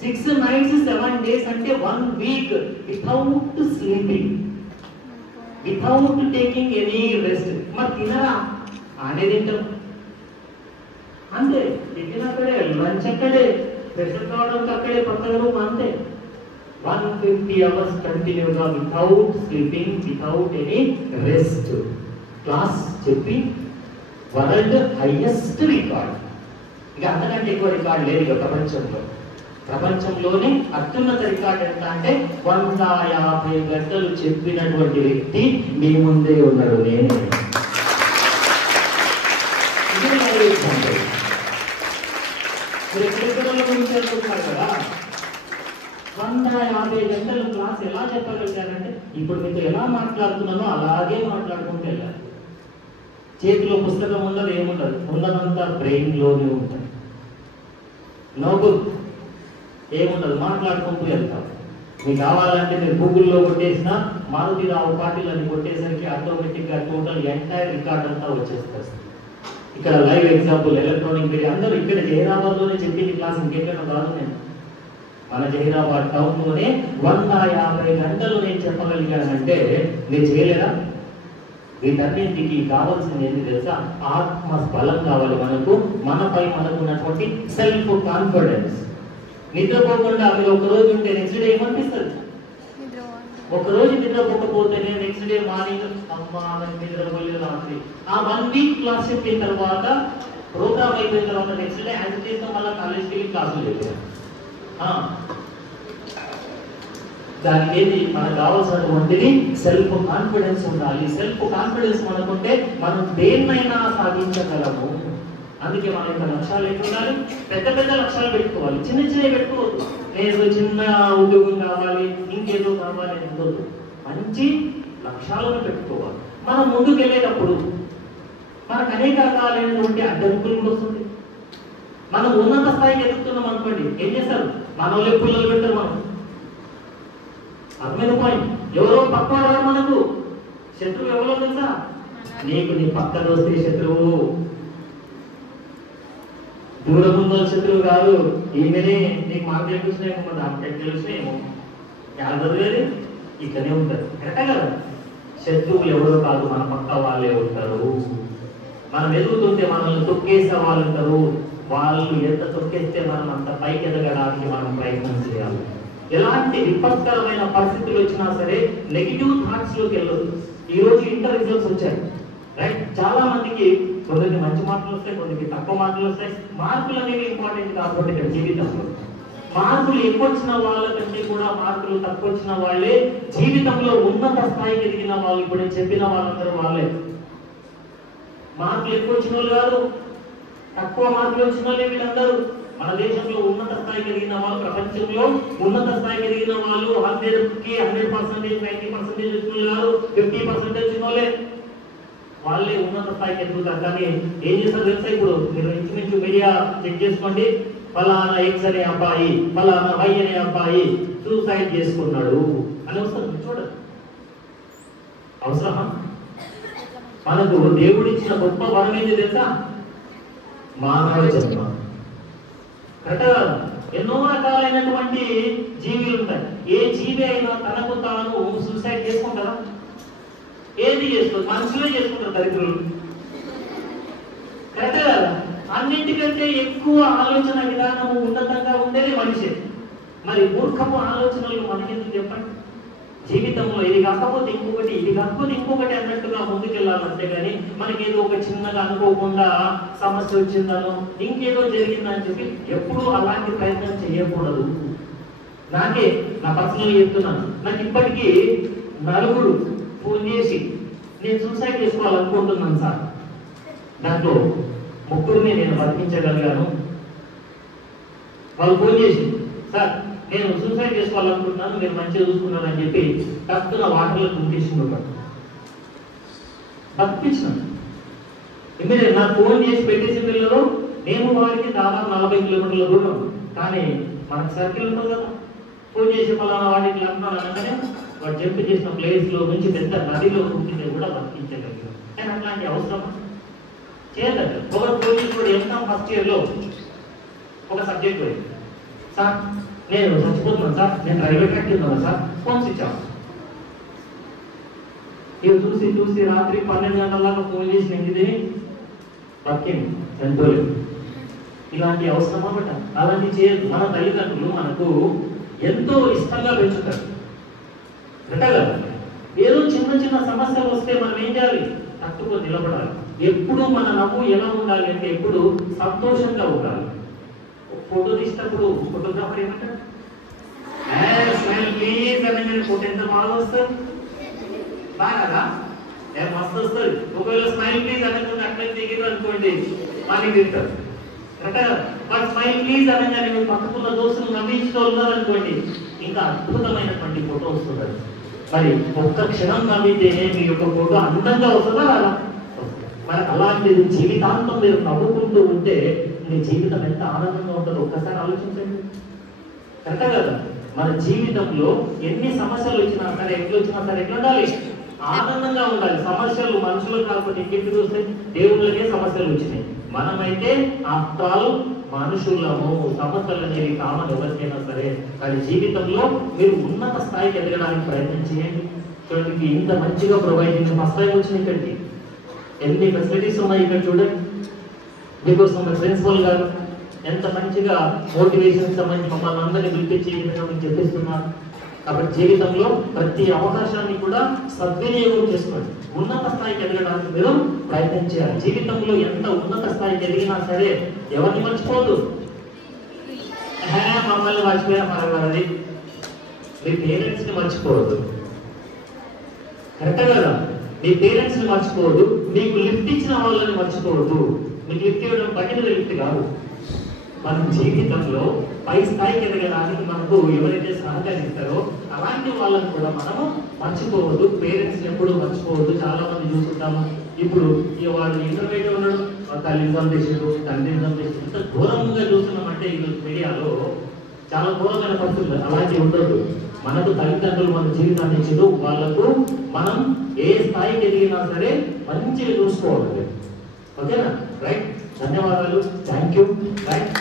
6 nights 7 days అంటే 1 week without sleeping, without taking any rest. మరి తినరా? ఆనే తింటాం అంతే. టిఫిన్ అక్కడే, లంచ్ అక్కడే, ఫ్రెష్ కావడానికి అక్కడే, పక్కన రూమ్ అంతే. 150 అవర్స్ కంటిన్యూగా without sleeping, without any rest class చెప్పి వరల్డ్ హైయెస్ట్ రికార్డ్. ఇక అంతకంటే ఎక్కువ రికార్డ్ లేదు ఇక ప్రపంచంలో. ప్రపంచంలోనే అత్యున్నత రికార్డ్ ఎంత అంటే 150 గంటలు చెప్పినటువంటి వ్యక్తి మీ ముందే ఉన్నాడు, నేనే. మీరు ఎక్కడెక్కడో గురించి అనుకుంటున్నారు కదా. 150 గంటలు క్లాస్ ఎలా చెప్పగలిగానంటే ఇప్పుడు మీతో ఎలా మాట్లాడుతున్నానో అలాగే మాట్లాడుకుంటూ వెళ్ళాలి. చేతిలో పుస్తకం ఉండదు, ఏముండదు, ఉన్నదంతా బ్రెయిన్లోనే ఉంటుంది. నో బుక్ ఏముండదు, మాట్లాడుకుంటూ వెళ్తాం. మీకు కావాలంటే మీరు గూగుల్లో కొట్టేసిన మారుతిరావు పాటిల్ అని కొట్టేసరికి ఆటోమేటిక్గా టోటల్ ఎంటైర్ రికార్డ్ అంతా వచ్చేస్తుంది. ఇక్కడ లైవ్ ఎగ్జాంపుల్ ఎలక్ట్రానిక్ మీడియా అందరూ ఇక్కడ జహీరాబాద్లోనే చెప్పింది క్లాస్, ఇంకెక్కడ కాదు. నేను మన జహీరాబాద్ టౌన్లోనే 150 గంటలు నేను చెప్పగలిగానంటే నేను చేయలేదా? వీటన్నింటికి కావాల్సింది ఏంటి తెలుసా? ఆత్మ బలం కావాలి మనకు, మనపై మనకున్నటువంటి సెల్ఫ్ కాన్ఫిడెన్స్. నిద్రపోకుండా మీరు ఒక రోజు ఉంటే నెక్స్ట్ డే ఏమనిపిస్తుంది? ఒక రోజు నిద్రపోకపోతేనే నెక్స్ట్ డే మార్నింగ్ అమ్మా నిద్రపోలేదు రాత్రి. ఆ 1 week క్లాస్ చెప్పిన తర్వాత, ప్రోగ్రామ్ అయిపోయిన తర్వాత next day as it is మళ్ళీ కాలేజ్కి వెళ్ళి క్లాసులు చెప్పారు. దానికి ఏది మనకు కావాల్సినటువంటిది సెల్ఫ్ కాన్ఫిడెన్స్ ఉండాలి. సెల్ఫ్ కాన్ఫిడెన్స్ మనకుంటే మనం దేన్నైనా సాధించగలము. అందుకే మన యొక్క లక్ష్యాలు ఏంటి ఉండాలి? పెద్ద పెద్ద లక్ష్యాలు పెట్టుకోవాలి, చిన్న చిన్నవి పెట్టుకోవద్దు. నేను చిన్న ఉద్యోగం కావాలి, ఇంకేదో కావాలి అని ఉండదు. మంచి లక్ష్యాలను పెట్టుకోవాలి. మనం ముందుకు వెళ్ళేటప్పుడు మనకు అనేక రకాలైనటువంటి అడ్డంకులు కూడా వస్తుంది. మనం ఉన్నత స్థాయికి ఎదుగుతున్నాం అనుకోండి, ఏం చేస్తారు? మన వాళ్ళు పుల్లలు పెడతారు. మనం అర్థమైన పాయింట్. ఎవరో పక్కవాడు మనకు శత్రువు ఎవరో తెలుసా? నీకు నీ పక్కన వస్తే శత్రువు, దూరం ఉన్న శత్రువు కాదు. ఈమెనే నీకు మార్కెట్ చూసినాయేమో, దాంట్లో తెలిసినేమో, యాదవేది ఇక్కడే ఉంటారు, కరెక్టే కదా. శత్రువులు ఎవరో కాదు, మన పక్క వాళ్ళే ఉంటారు. మనం ఎదుగుతుంటే మనల్ని తొక్కేసే వాళ్ళు ఉంటారు. వాళ్ళు ఎంత తొక్కేస్తే మనం అంత పైకి ఎదగడానికి మనం ప్రయత్నం చేయాలి. ఎలాంటి విపత్కరమైన పరిస్థితులు వచ్చినా సరే నెగిటివ్ థాట్స్ లోకి వెళ్ళదు. ఈ రోజు ఇంటర్ రిజల్ట్స్ వచ్చాయి, రైట్? చాలా మందికి కొందరికి మంచి మార్కులు వస్తాయి, కొందరికి తక్కువ మార్కులు వస్తాయి. మార్కులు అనేవి ఇంపార్టెంట్ కాబట్టి ఇక్కడ జీవితంలో మార్కులు ఎక్కువ వచ్చిన వాళ్ళకంటే కూడా మార్కులు తక్కువ వచ్చిన వాళ్ళే జీవితంలో ఉన్నత స్థాయికి ఎదిగిన వాళ్ళు. ఇప్పుడు నేను చెప్పిన వాళ్ళందరూ వాళ్ళే. మార్కులు ఎక్కువ వచ్చిన వాళ్ళు కాదు, తక్కువ మార్కులు వచ్చిన వాళ్ళే వీళ్ళందరూ. మన దేశంలో ఉన్నత స్థాయికి ఎదిగిన వాళ్ళు, ప్రపంచంలో ఉన్నత స్థాయికి ఎదిగిన వాళ్ళు 100కి 100%, 90% వచ్చిన వాళ్ళు, 50% వచ్చిన వాళ్ళే ఉన్నత స్థాయికి ఎదుగుతారు. కానీ ఏం చేస్తారు తెలుసా? ఇప్పుడు మీరు ఇంచుమించు మీడియా చెక్ చేసుకోండి. ఫలానా ఎక్స్ అనే అబ్బాయి, ఫలానా వై అనే అబ్బాయి సూసైడ్ చేసుకున్నాడు అని వస్తుంది. చూడండి, అవసరమా? మనకు దేవుడిచ్చిన గొప్ప వరం ఏంటి తెలుసా? మానవ జన్మ. ఎన్నో రకాలైనటువంటి జీవులు ఉంటాయి. ఏ జీవి అయినా తనకు తాను సూసైడ్ చేసుకుంటారా? ఏది చేస్తుంది? మనుషులే చేసుకుంటారు, దరిద్రులు, కరెక్టే కదా. అన్నింటికంటే ఎక్కువ ఆలోచన విధానము ఉన్నతంగా ఉండేది మనిషి. మరి మూర్ఖపు ఆలోచనలు మనకెందుకు చెప్పండి? జీవితంలో ఇది కాకపోతే ఇంకొకటి, ఇది కాకపోతే ఇంకొకటి అన్నట్టుగా ముందుకెళ్ళాలి. అంతేగాని మనకి ఏదో ఒక చిన్నగా అనుకోకుండా సమస్య వచ్చిందనో ఇంకేదో జరిగిందని చెప్పి ఎప్పుడూ అలాంటి ప్రయత్నం చేయకూడదు. నాకే నా పర్సనల్ చెప్తున్నాను. నాకు ఇప్పటికీ 4 ఫోన్ చేసి నేను సూసైడ్ చేసుకోవాలనుకుంటున్నాను సార్, దాంట్లో 3 నేను బతికించగలిగాను. వాళ్ళు ఫోన్ చేసి, సార్ నేను సూసైడ్ చేసుకోవాలనుకుంటున్నాను, మీరు మంచిగా చూసుకున్నారని చెప్పి తక్కువ వాటర్లో తుంపేసిండు. బతికించినాను. ఇమ్మీడియట్ నాకు ఫోన్ చేసి పెట్టేసి పిల్లలు మేము వారికి దాదాపు 40 కిలోమీటర్ల దూరం, కానీ మనకు సర్కిల్ ఉంటుంది కదా, ఫోన్ చేసి పలానా వాడికి అంటున్నాను అనగానే వాడు జంప్ చేసిన ప్లేస్లో నుంచి పెద్ద నదిలో ఉంటే కూడా బతికించగలిగాం. కానీ అట్లాంటి అవసరమా? చేయలేదు. ఒక పోలీసు కూడా ఎంత ఫస్ట్ ఇయర్లో ఒక సబ్జెక్ట్ పోయింది, సార్ నేను చచ్చిపోతున్నాను సార్, నేను రైల్వే ట్రాక్ ఉన్నాను సార్, ఫోన్స్ ఇచ్చాను. ఇవి చూసి రాత్రి 12 గంటల దాకా ఫోన్ చేసి నెగ్గితే బతికింది, చనిపోలేదు. ఇలాంటి అవసరమా బట్ట? అలాంటి చేయదు. మన తల్లిదండ్రులు మనకు ఎంతో ఇష్టంగా పెంచుతారు కదా. ఏదో చిన్న సమస్యలు వస్తే మనం ఏం చేయాలి? తట్టుకొని నిలబడాలి. ఎప్పుడు మన నవ్వు ఎలా ఉండాలి అంటే ఎప్పుడు సంతోషంగా ఉండాలి. ఫోటో తీసినప్పుడు ఫోటోగ్రాఫర్ ఏమంటారు? స్మైల్ ప్లీజ్ అని ఫోటో ఎంత బాగా వస్తుంది, బాగా మస్తు వస్తుంది. ఒకవేళ స్మైల్ ప్లీజ్ అనకుండా అట్లా దిగిరు అనుకోండి మనకి తింటారు. బట్ స్మైల్ ప్లీజ్ అనగానే మీరు పక్కకున్న దోస్తులు నవ్వించుతూ ఉన్నారనుకోండి ఇంకా అద్భుతమైనటువంటి ఫోటో వస్తుంది. మరి ఒక్క క్షణం నవ్వితేనే మీ యొక్క ఫోటో అందంగా వస్తుందా రాదా? మరి అలాంటిది జీవితాంతం మీరు నవ్వుకుంటూ ఉంటే మీ జీవితం ఎంత ఆనందంగా ఉంటుందో ఒక్కసారి ఆలోచించండి. కరెక్టా కదా? మన జీవితంలో ఎన్ని సమస్యలు వచ్చినా సరే, ఎట్లా ఉండాలి? ఆనందంగా ఉండాలి. సమస్యలు మనుషులు కాకపోతే ఇంకెప్పుడు చూస్తే దేవుళ్ళకే సమస్యలు వచ్చినాయి. మనమైతే ఆఫ్టర్ మనుషులము, సమస్యలు అనేవి కామన్ ఎవరికైనా సరే. కానీ జీవితంలో మీరు ఉన్నత స్థాయికి ఎదగడానికి ప్రయత్నం చేయండి. చూడండి ఇంత మంచిగా ప్రొవైడింగ్ ఫస్ట్ టైం వచ్చింది ఇక్కడికి, ఎన్ని ఫెసిలిటీస్ ఉన్నాయి ఇక్కడ చూడండి. మీకోసం ప్రిన్సిపల్ గారు ఎంత మంచిగా మోటివేషన్ సంబంధించి మమ్మల్ని అందరినీ పిలిపించి ఈ విధంగా మీకు చెప్పిస్తున్నారు. కాబట్టి జీవితంలో ప్రతి అవకాశాన్ని కూడా సద్వినియోగం చేసుకోండి. ఉన్నత స్థాయికి ఎదగడానికి మీరు ప్రయత్నం చేయాలి. జీవితంలో ఎంత ఉన్నత స్థాయికి ఎదిగినా సరే ఎవరిని మర్చిపోదు. మమ్మల్ని మర్చిపోయా పర్వాలేదు, మీ పేరెంట్స్ ని మర్చిపోవద్దు. కరెక్టే కదా? మీ పేరెంట్స్ ని మర్చిపోవద్దు, మీకు లిఫ్ట్ ఇచ్చిన వాళ్ళని మర్చిపోవద్దు. మీకు లిఫ్ట్ ఇవ్వడం పట్టిన లిఫ్ట్ కాదు. మన జీవితంలో పై స్థాయికి ఎదగడానికి మనకు ఎవరైతే సహకరిస్తారో అలాంటి వాళ్ళని కూడా మనము మర్చిపోవద్దు. పేరెంట్స్ ఎప్పుడు మర్చిపోవద్దు. చాలా మంది చూస్తుంటాము, ఇప్పుడు వాడు ఇంటర్మీడియట్ ఉన్నాడు, తల్లిని చంపేసాడు, తండ్రిని చంపేసాడు, ఇంత ఘోరంగా చూస్తున్నామంటే ఈరోజు మీడియాలో చాలా ఘోరమైన పరిస్థితులు. అలాంటివి ఉండదు. మనకు తల్లిదండ్రులు మన జీవితాన్ని ఇచ్చారు, వాళ్ళకు మనం ఏ స్థాయికి ఎదిగినా సరే మంచిగా చూసుకోవాలి. ఓకేనా? రైట్. ధన్యవాదాలు. Thank you. రైట్.